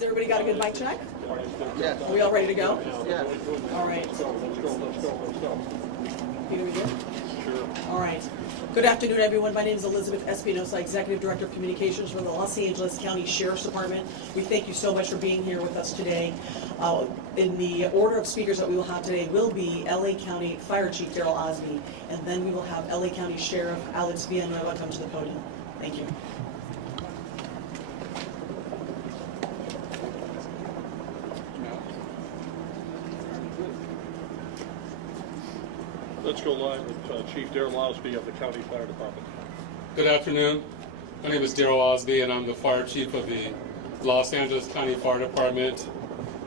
Has everybody got a good mic check? Yeah. Are we all ready to go? Yeah. All right. Let's go. Peter, we good? Sure. All right. Good afternoon, everyone. My name is Elizabeth Espinosa, Executive Director of Communications for the Los Angeles County Sheriff's Department. We thank you so much for being here with us today. In the order of speakers that we will have today will be LA County Fire Chief Daryl Osby, and then we will have LA County Sheriff Alex Villanueva come to the podium. Thank you. Let's go live with Chief Daryl Osby of the County Fire Department. Good afternoon. My name is Daryl Osby, and I'm the Fire Chief of the Los Angeles County Fire Department.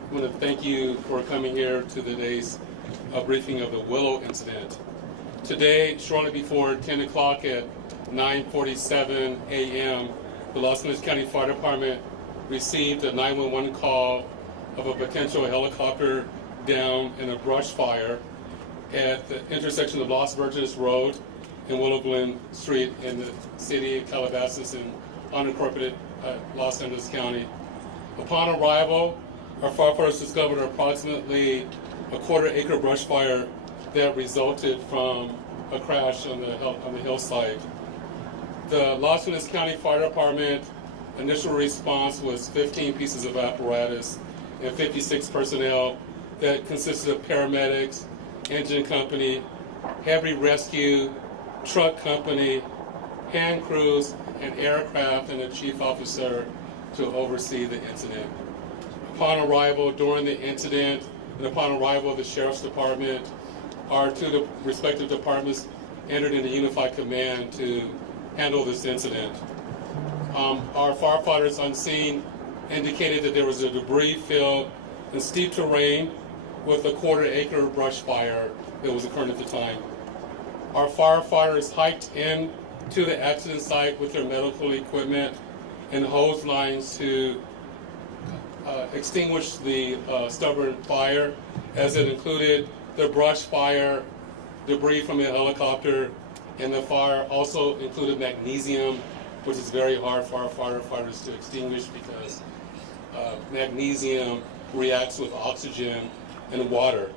I want to thank you for coming here to today's briefing of the Willow incident. Today, shortly before 10 o'clock at 9:47 a.m., the Los Angeles County Fire Department received a 911 call of a potential helicopter down in a brush fire at the intersection of Los Virgenes Road and Willow Glen Street in the city of Calabasas in unincorporated Los Angeles County. Upon arrival, our firefighters discovered approximately a quarter-acre brush fire that resulted from a crash on the hillside. The Los Angeles County Fire Department initial response was 15 pieces of apparatus and 56 personnel that consisted of paramedics, engine company, heavy rescue, truck company, hand crews, and aircraft, and a chief officer to oversee the incident. Upon arrival during the incident, and upon arrival of the Sheriff's Department, our two respective departments entered into unified command to handle this incident. Our firefighters on scene indicated that there was a debris field in steep terrain with a quarter-acre brush fire that was occurring at the time. Our firefighters hiked in to the accident site with their medical equipment and hose lines to extinguish the stubborn fire, as it included the brush fire, debris from the helicopter, and the fire also included magnesium, which is very hard for our firefighters to extinguish because magnesium reacts with oxygen and water.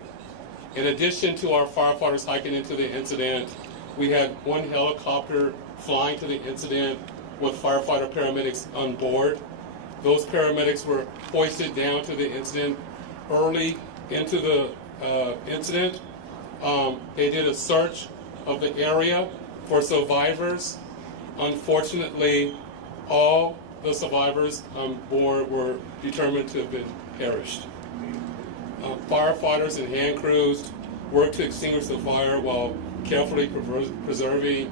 In addition to our firefighters hiking into the incident, we had one helicopter flying to the incident with firefighter paramedics on board. Those paramedics were hoisted down to the incident early into the incident. They did a search of the area for survivors. Unfortunately, all the survivors on board were determined to have been perished. Firefighters and hand crews worked to extinguish the fire while carefully preserving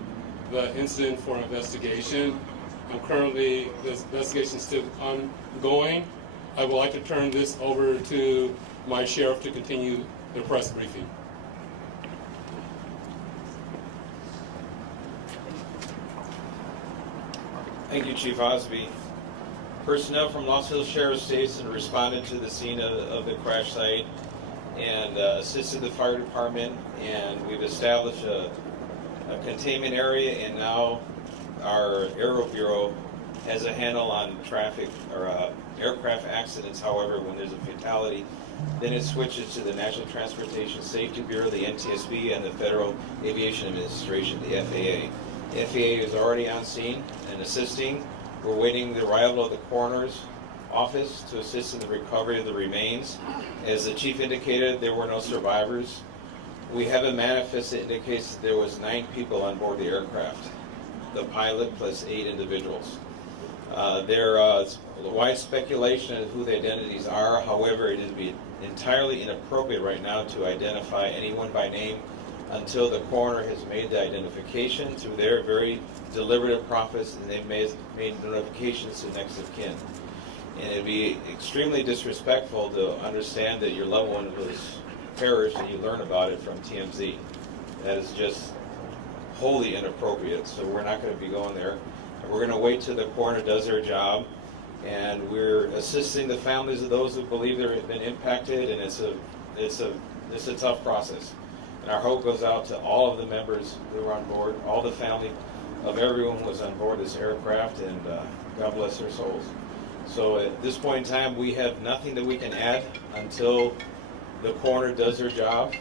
the incident for investigation. Currently, this investigation is still ongoing. I would like to turn this over to my sheriff to continue the press briefing. Thank you, Chief Osby. Personnel from Los Angeles Sheriff's Station responded to the scene of the crash site and assisted the fire department, and we've established a containment area, and now our Aero Bureau has a handle on traffic or aircraft accidents. However, when there's a fatality, then it switches to the National Transportation Safety Bureau, the NTSB, and the Federal Aviation Administration, the FAA. The FAA is already on scene and assisting. We're waiting the arrival of the coroner's office to assist in the recovery of the remains. As the chief indicated, there were no survivors. We have a manifest that indicates that there was 9 people on board the aircraft, the pilot plus 8 individuals. There is wide speculation of who the identities are. However, it would be entirely inappropriate right now to identify anyone by name until the coroner has made the identification through their very deliberative process, and they've made notifications to next of kin. And it'd be extremely disrespectful to understand that your loved one was perished and you learn about it from TMZ. That is just wholly inappropriate, so we're not going to be going there. We're going to wait till the coroner does their job, and we're assisting the families of those who believe they've been impacted, and it's a tough process. And our hope goes out to all of the members who were on board, all the family of everyone who was on board this aircraft, and God bless their souls. So at this point in time, we have nothing that we can add until the coroner does their job.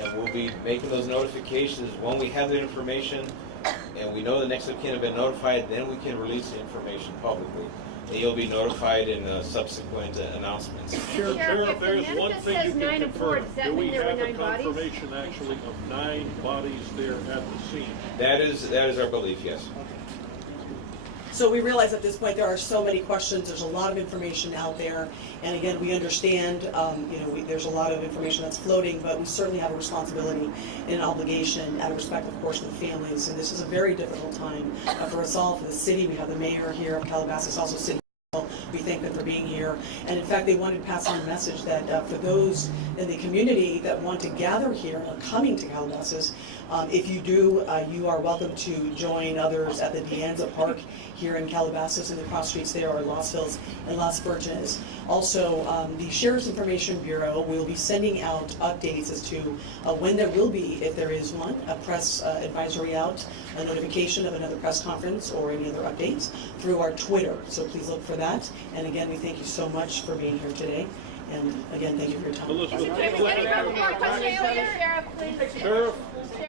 And we'll be making those notifications when we have the information and we know the next of kin have been notified, then we can release the information publicly. And you'll be notified in subsequent announcements. Sheriff, there's if one Amanda thing says you can 9 and 4, confirm. does that Do we mean there were have a 9 bodies? confirmation actually of 9 bodies there at the scene? That is our belief, yes. So we realize at this point there are so many questions, there's a lot of information out there, and again, we understand, there's a lot of information that's floating, but we certainly have a responsibility and an obligation out of respect, of course, for the families, and this is a very difficult time for us all, for the city. We have the mayor here of Calabasas, also city. We thank them for being here, and in fact, they wanted to pass on a message that for those in the community that want to gather here or coming to Calabasas, if you do, you are welcome to join others at the Deanza Park here in Calabasas, and the cross streets there are Lost Hills and Las Virgenes. Also, the Sheriff's Information Bureau will be sending out updates as to when there will be, if there is one, a press advisory out, a notification of another press conference or any other updates through our Twitter. So please look for that. And again, we thank you so much for being here today. And again, thank you for your time. Elizabeth, Can we get a couple more questions later, Sheriff, please? Sheriff,